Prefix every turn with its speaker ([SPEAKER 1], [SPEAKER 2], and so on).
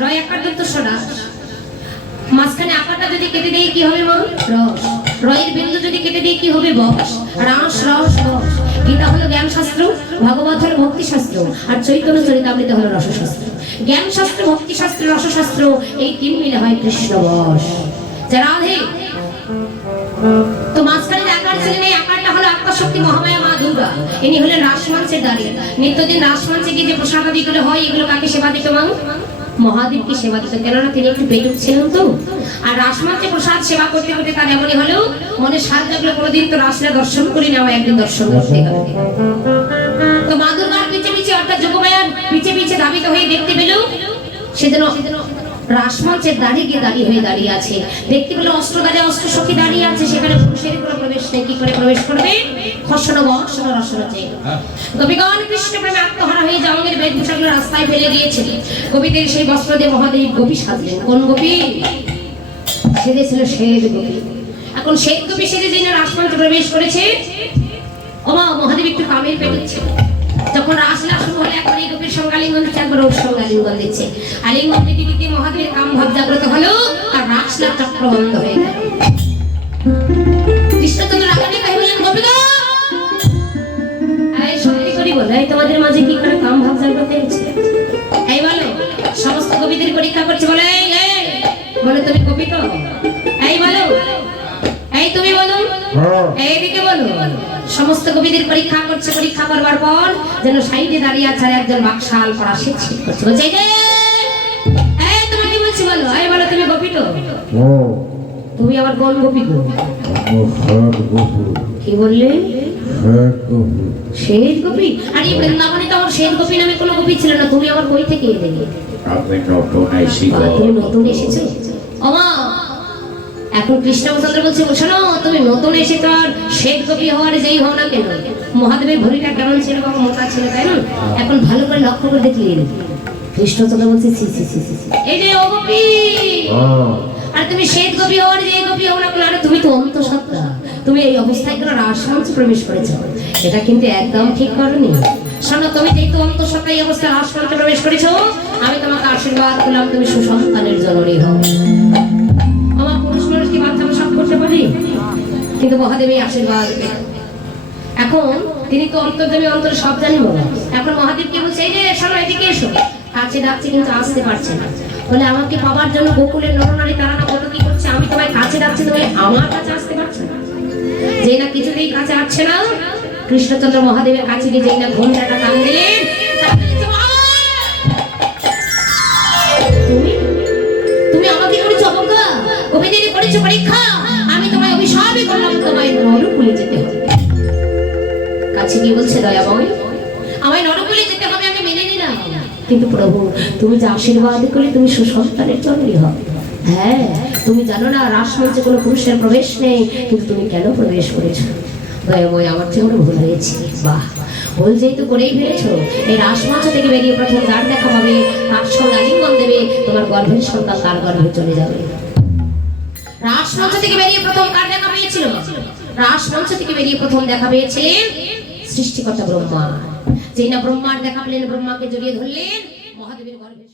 [SPEAKER 1] রয় আকার সরাস মাঝখানে জ্ঞান শাস্ত্র ভাগবত হলো শাস্ত্র এই তিন মিলে হয় কৃষ্ণ বস। তো মাঝখানে আকার ছিলেন আত্মাশক্তি মহামায়া মা দুর্গা। ইনি হলেন রাসমঞ্চের দাঁড়িয়ে নিত্যদিন রাসমঞ্চে গিয়ে যে প্রসাদাদি গুলো হয়, এগুলো কাকে সেবা দিত মানু মহাদেবকে সেবা দিত। কেননা তিনি একটু পেটুক ছিলেন তো। আর রাসমঞ্চে প্রসাদ সেবা করতে করতে তার এমনই হলেও মনে সাত জাগলো কোনোদিন তো রাসরা দর্শন করি না একদিন দর্শন করতে হবে। তো মা দুর্গার পিছে পিছে অর্থাৎ যোগমায়ার পিছে পিছে ধাবিত হয়ে দেখতে পেলেও পেল সেজন্য রাসমঞ্চের দাঁড়িয়ে গিয়ে দাঁড়িয়ে হয়ে দাঁড়িয়ে আছে। দেখতে পেল অস্ত্র দাঁড়িয়ে অস্ত্র সখী দাঁড়িয়ে আছে সেখানে পুরুষের কোনো প্রবেশ নেই কি করে প্রবেশ করবে? খসন বসন রসন গোপীগণ কৃষ্ণ প্রেমে আত্মহারা হয়ে জামাঙ্গের বেশভূষাগুলো রাস্তায় ফেলে দিয়েছিল কবিদের সেই বস্ত্র দিয়ে মহাদেব গোপী সাজলেন। কোন গোপী? সেজেছিল শ্বেত গোপী। এখন শ্বেত গোপী সেজে যিনি রাসমঞ্চে প্রবেশ করেছে ওমা মহাদেব একটু কামের পেটেছে যখন রাসলা শুরু হলে একবার এই গোপীর সঙ্গে আলিঙ্গন দিচ্ছে একবার ওর সঙ্গে আলিঙ্গন দিচ্ছে। আলিঙ্গন দিতে দিতে মহাদেবের কাম ভাব জাগ্রত হলো আর রাসলার চক্র বন্ধ হয়ে গেল। কৃষ্ণচন্দ্র রাগানি কহি গোপীগণ এই সত্যি করি বলো তোমাদের মাঝে কি করে কাম ভাব জাগ্রত হয়েছে? এই বলো সমস্ত কবিদের পরীক্ষা করছে বলে বলে তুমি কবি তো এই বলো এই তুমি বলো এইদিকে বলো। সমস্ত কবিদের পরীক্ষা করছে পরীক্ষা করবার পর যেন সাইডে দাঁড়িয়ে আছে আর একজন বাকশাল পড়া শিক্ষিত করছে বলছে এই তুমি কি বলছি বলো এই বলো তুমি গোপী তো? তুমি আবার কোন গোপী গো?
[SPEAKER 2] ও হ্যাঁ গপু।
[SPEAKER 1] কি বললে?
[SPEAKER 2] হ্যাঁ গোপী।
[SPEAKER 1] আর বৃন্দাবনে তো আমার গোপী নামে কোনো গোপী ছিল না তুমি আবার কই থেকে এলে?
[SPEAKER 2] নতুন আইসি
[SPEAKER 1] তুমি নতুন এসেছ? অমা এখন কৃষ্ণচন্দ্র বলছে শোনো তুমি নতুন এসে তো আর শেখ গোপী হওয়ার যেই হও না কেন? মহাদেবের ভরিটা কেমন ছিল বাবা? মোটা ছিল তাই না? এখন ভালো করে লক্ষ্য করে দেখলি কৃষ্ণচন্দ্র বলছে সি সি সি সি। এই যে ও
[SPEAKER 2] হ্যাঁ।
[SPEAKER 1] আর তুমি শ্বেত গোপী হওয়ার যে গোপী হও না কেন? আরে তুমি তো অন্তঃসত্ত্বা। তুমি এই অবস্থায় কেন রাসমঞ্চে প্রবেশ করেছ? এটা কিন্তু একদম ঠিক করনি। শোনো তুমি যেহেতু অন্তঃসত্ত্বা এই অবস্থায় রাসমঞ্চে প্রবেশ করেছ আমি তোমাকে আশীর্বাদ করলাম তুমি সুসন্তানের জননী হও। কিন্তু মহাদেবী আশীর্বাদ এখন তিনি তো অন্তর্জনী অন্তর সব জানি বলে এখন মহাদেব কি বলছে, এই যে শোনো, এদিকে এসো। কাছে ডাকছে, কিন্তু আসতে পারছে না। বলে, আমাকে পাবার জন্য গোকুলের নরনারী তারা না কত কি করছে? আমি তোমায় কাছে ডাকছি, তুমি আমার কাছে আসতে পারছ না? যে না কিছুতেই কাছে আসছে না, কৃষ্ণচন্দ্র মহাদেবের কাছে গিয়ে যেই না ঘন্টাটা টান দিলেন! তুমি তুমি আমাকে করেছ অবজ্ঞা কবিদের করেছ পরীক্ষা নরকুলে যেতে হবে। কাছে গিয়ে বলছে দয়াময় আমায় নরকুলে যেতে হবে, আমি মেনে নিলাম। কিন্তু প্রভু, তুমি যে আশীর্বাদ করলে তুমি সুসন্তানের জন্মই হবে। হ্যাঁ তুমি জানো না রাসমঞ্চে কোনো পুরুষের প্রবেশ নেই, কিন্তু তুমি কেন প্রবেশ করেছ? দয়াময় আমার থেকে কোনো ভুল হয়েছে। বাহ, ভুল যেহেতু করেই ফেলেছো। এই রাসমঞ্চ থেকে বেরিয়ে প্রথম যার দেখা পাবে তার সঙ্গে আলিঙ্গন দেবে, তোমার গর্ভের সন্তান তার গর্ভে চলে যাবে। রাসমঞ্চ থেকে বেরিয়ে প্রথম কার দেখা পেয়েছিল রাসমঞ্চ থেকে বেরিয়ে প্রথম দেখা পেয়েছিলেন সৃষ্টিকর্তা ব্রহ্মা। যেই না ব্রহ্মার দেখা পেলেন, ব্রহ্মাকে জড়িয়ে ধরলেন, মহাদেবের গর্ভে।